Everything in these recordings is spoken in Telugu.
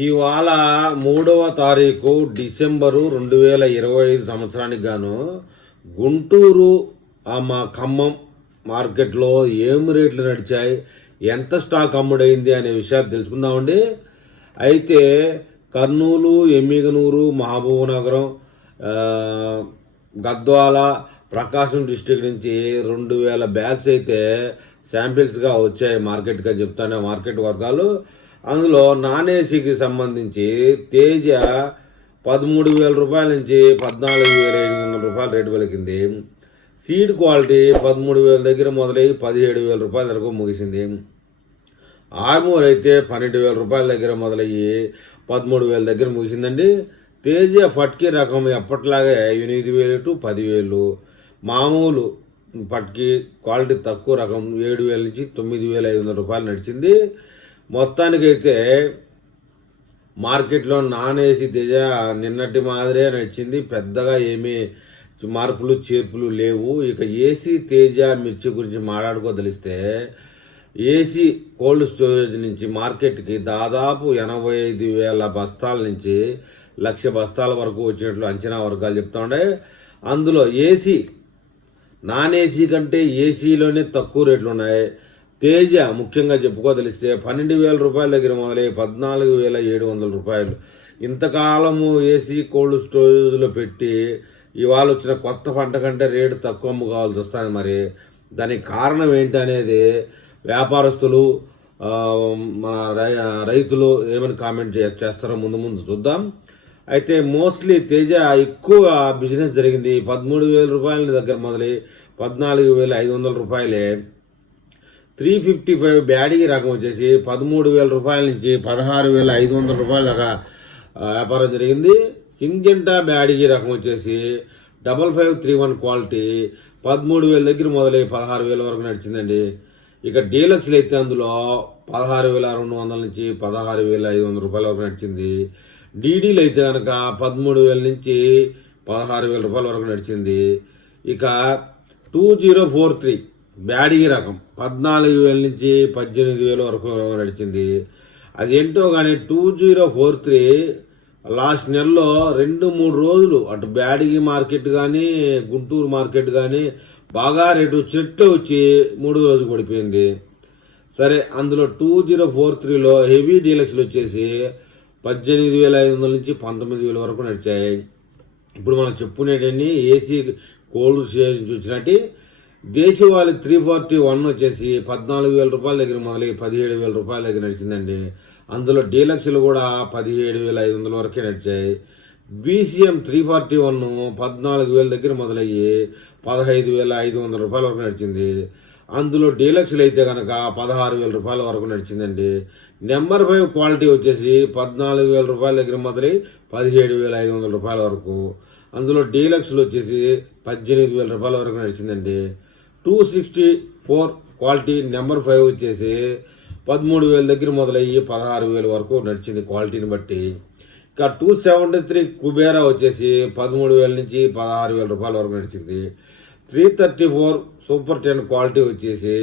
ఇవాళ మూడవ తారీఖు డిసెంబరు రెండు వేల ఇరవై ఐదు సంవత్సరానికి గాను గుంటూరు ఆ మా ఖమ్మం మార్కెట్లో ఏం రేట్లు నడిచాయి ఎంత స్టాక్ అమ్ముడైంది అనే విషయాలు తెలుసుకుందామండి. అయితే కర్నూలు ఎమ్మిగనూరు మహబూబ్నగరం ఆ, గద్వాల ప్రకాశం డిస్టిక్ నుంచి రెండు వేల బ్యాగ్స్ అయితే శాంపిల్స్గా వచ్చాయి మార్కెట్గా చెప్తానే మార్కెట్ వర్గాలు. అందులో నాన్ ఏసీకి సంబంధించి తేజ పదమూడు వేల రూపాయల నుంచి పద్నాలుగు వేల ఎనిమిది వందల రూపాయల రేటు పలికింది. సీడ్ క్వాలిటీ పదమూడు వేల దగ్గర మొదలై పదిహేడు వేల రూపాయల వరకు ముగిసింది. ఆర్మూర్ అయితే పన్నెండు వేల రూపాయల దగ్గర మొదలయ్యి పదమూడు వేల దగ్గర ముగిసిందండి. తేజ ఫట్కీ రకం ఎప్పట్లాగే ఎనిమిది వేలు టు పదివేలు మామూలు పట్కి క్వాలిటీ తక్కువ రకం ఏడు వేల నుంచి తొమ్మిది వేల ఐదు వందల రూపాయలు నడిచింది. మొత్తానికైతే మార్కెట్లో నాన్ ఏసీ తేజ నిన్నటి మాదిరే నడిచింది. పెద్దగా ఏమీ మార్పులు చేర్పులు లేవు. ఇక ఏసీ తేజ మిర్చి గురించి మాట్లాడుకోదలిస్తే ఏసీ కోల్డ్ స్టోరేజ్ నుంచి మార్కెట్కి దాదాపు ఎనభై ఐదు వేల బస్తాల నుంచి లక్ష బస్తాల వరకు వచ్చినట్లు అంచనా వర్గాలు చెప్తుండే అందులో ఏసీ నాన్ ఏసీ కంటే ఏసీలోనే తక్కువ రేట్లు ఉన్నాయి. తేజ ముఖ్యంగా చెప్పుకోదలిస్తే పన్నెండు వేల రూపాయల దగ్గర మొదలై పద్నాలుగు వేల ఏడు వందల రూపాయలు. ఇంతకాలము ఏసీ కోల్డ్ స్టోరేజ్లో పెట్టి ఇవాళ వచ్చిన కొత్త పంట కంటే రేటు తక్కువ అమ్ముకోవాల్సి వస్తుంది మరి. దానికి కారణం ఏంటి అనేది వ్యాపారస్తులు మన రై రైతులు ఏమని కామెంట్ చే చేస్తారో ముందు ముందు చూద్దాం. అయితే మోస్ట్లీ తేజ ఎక్కువ బిజినెస్ జరిగింది. పదమూడు వేల రూపాయల దగ్గర మొదలై పద్నాలుగు వేల ఐదు వందల రూపాయలే. త్రీ ఫిఫ్టీ ఫైవ్ బ్యాడీ రకం వచ్చేసి పదమూడు వేల రూపాయల నుంచి పదహారు వేల ఐదు వందల రూపాయల దాకా వ్యాపారం జరిగింది. సింజెంటా బ్యాడీ రకం వచ్చేసి double five three one quality పదమూడు వేల దగ్గర మొదలై పదహారు వేల వరకు నడిచిందండి. ఇక డీలక్స్లు అయితే అందులో పదహారు వేల రెండు వందల నుంచి పదహారు వేల ఐదు వందల రూపాయల వరకు నడిచింది. డీడీలు అయితే కనుక పదమూడు వేల నుంచి పదహారు వేల రూపాయల వరకు నడిచింది. ఇక టూ జీరో ఫోర్ త్రీ బ్యాడీ రకం. పద్నాలుగు వేల నుంచి పద్దెనిమిది వేల వరకు నడిచింది. అదేంటో కానీ two zero four three last నెలలో రెండు మూడు రోజులు అటు బ్యాడిగి మార్కెట్ కానీ గుంటూరు మార్కెట్ కానీ బాగా రేటు చెట్లు వచ్చి మూడు రోజు పడిపోయింది. సరే అందులో టూ జీరో ఫోర్ త్రీలో హెవీ డీలక్స్లు వచ్చేసి పద్దెనిమిది వేల ఐదు వందల నుంచి పంతొమ్మిది వేల వరకు నడిచాయి. ఇప్పుడు మనం చెప్పుకునేటన్ని ఏసీ కోల్డ్ స్టేషన్ నుంచి వచ్చినట్టు దేశవాళి త్రీ ఫార్టీ వన్ వచ్చేసి పద్నాలుగు వేల రూపాయల దగ్గర మొదలై పదిహేడు వేల రూపాయల దగ్గర నడిచిందండి. అందులో డీలక్స్లు కూడా పదిహేడు వేల ఐదు వందల వరకే నడిచాయి. బీసీఎం త్రీ ఫార్టీ వన్ పద్నాలుగు వేల దగ్గర మొదలయ్యి పదహైదు వేల ఐదు వందల రూపాయల వరకు నడిచింది. అందులో డీలక్స్లు అయితే కనుక పదహారు వేల రూపాయల వరకు నడిచిందండి. నెంబర్ ఫైవ్ క్వాలిటీ వచ్చేసి పద్నాలుగు వేల రూపాయల దగ్గర మొదలై పదిహేడు వేల ఐదు వందల రూపాయల వరకు. అందులో డీలక్స్లు వచ్చేసి పద్దెనిమిది వేల రూపాయల వరకు నడిచిందండి. Two sixty four quality number five వచ్చేసి పదమూడు వేల దగ్గర మొదలయ్యి పదహారు వేల వరకు నడిచింది క్వాలిటీని బట్టి. ఇక టూ సెవెంటీ త్రీ కుబేరా వచ్చేసి పదమూడు వేల నుంచి పదహారు వేల రూపాయల వరకు నడిచింది. Three thirty four super ten quality వచ్చేసి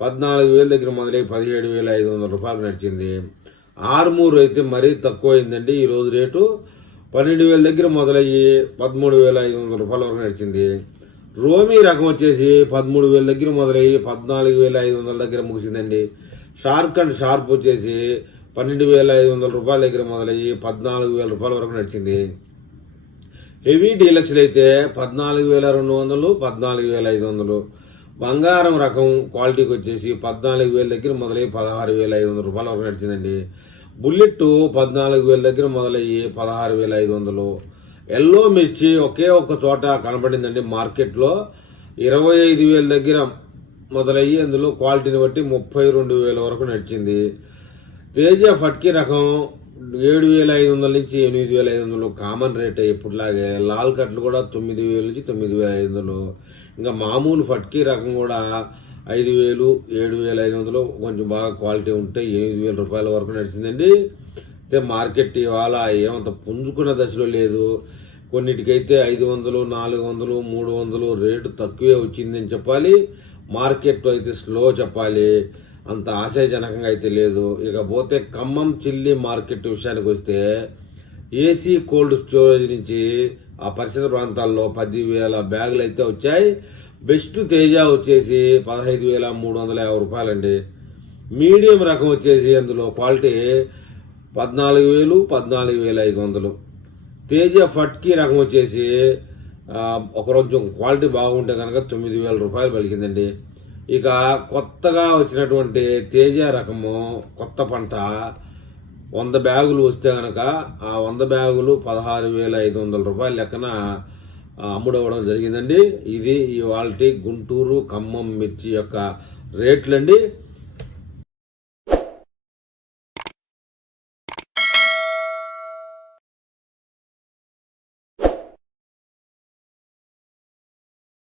పద్నాలుగు వేల దగ్గర మొదలై పదిహేడు వేల ఐదు వందల రూపాయలు నడిచింది. ఆర్మూర్ అయితే మరీ తక్కువ అయిందండి ఈరోజు రేటు పన్నెండు వేల దగ్గర మొదలయ్యి పదమూడు వేల ఐదు వందల రూపాయల వరకు నడిచింది. రోమీ రకం వచ్చేసి పదమూడు వేల దగ్గర మొదలయ్యి పద్నాలుగు వేల ఐదు వందల దగ్గర ముగిసిందండి. షార్క్ అండ్ షార్ప్ వచ్చేసి పన్నెండు వేల ఐదు వందల రూపాయల దగ్గర మొదలయ్యి పద్నాలుగు వేల రూపాయల వరకు నడిచింది. హెవీ డీలక్స్లు అయితే పద్నాలుగు వేల రెండు వందలు పద్నాలుగు వేల ఐదు వందలు. బంగారం రకం క్వాలిటీకి వచ్చేసి పద్నాలుగు వేల దగ్గర మొదలయ్యి పదహారు వేల ఐదు వందల రూపాయల వరకు నడిచిందండి. బుల్లెట్ పద్నాలుగు వేల దగ్గర మొదలయ్యి పదహారు వేల ఐదు వందలు. ఎల్లో మిర్చి ఒకే ఒక్క చోట కనబడిందండి మార్కెట్లో. ఇరవై ఐదు వేల దగ్గర మొదలయ్యి అందులో క్వాలిటీని బట్టి ముప్పై రెండు వేల వరకు నడిచింది. తేజ ఫట్కి రకం ఏడు వేల ఐదు వందల నుంచి ఎనిమిది వేల ఐదు వందలు కామన్ రేట్ ఇప్పటిలాగే. లాల్ కట్లు కూడా తొమ్మిది వేల నుంచి తొమ్మిది వేల ఐదు వందలు. ఇంకా మామూలు ఫట్కీ రకం కూడా ఐదు వేలు ఏడు వేల ఐదు వందలు కొంచెం బాగా క్వాలిటీ ఉంటే ఎనిమిది వేల రూపాయల వరకు నడిచిందండి. అయితే మార్కెట్ ఇవాళ ఏమంత పుంజుకున్న దశలో లేదు. కొన్నిటికైతే ఐదు వందలు నాలుగు వందలు మూడు వందలు రేటు తక్కువే వచ్చిందని చెప్పాలి. మార్కెట్ అయితే స్లో చెప్పాలి. అంత ఆశాజనకంగా అయితే లేదు. ఇకపోతే ఖమ్మం చిల్లి మార్కెట్ విషయానికి వస్తే ఏసీ కోల్డ్ స్టోరేజ్ నుంచి ఆ పరిసర ప్రాంతాల్లో పదివేల బ్యాగులు అయితే వచ్చాయి. బెస్ట్ తేజ వచ్చేసి పదహైదు వేల మూడు వందల యాభై రూపాయలండి. మీడియం రకం వచ్చేసి అందులో క్వాలిటీ పద్నాలుగు వేలు పద్నాలుగు వేల ఐదు వందలు. తేజ ఫట్కీ రకం వచ్చేసి ఒక కొంచెం క్వాలిటీ బాగుంటే కనుక తొమ్మిది వేల రూపాయలు పలికిందండి. ఇక కొత్తగా వచ్చినటువంటి తేజ రకము కొత్త పంట వంద బ్యాగులు వస్తే కనుక ఆ వంద బ్యాగులు పదహారు వేల ఐదు వందల రూపాయల లెక్కన అమ్ముడవడం జరిగిందండి. ఇది ఇవాళ గుంటూరు ఖమ్మం మిర్చి యొక్క రేట్లండి.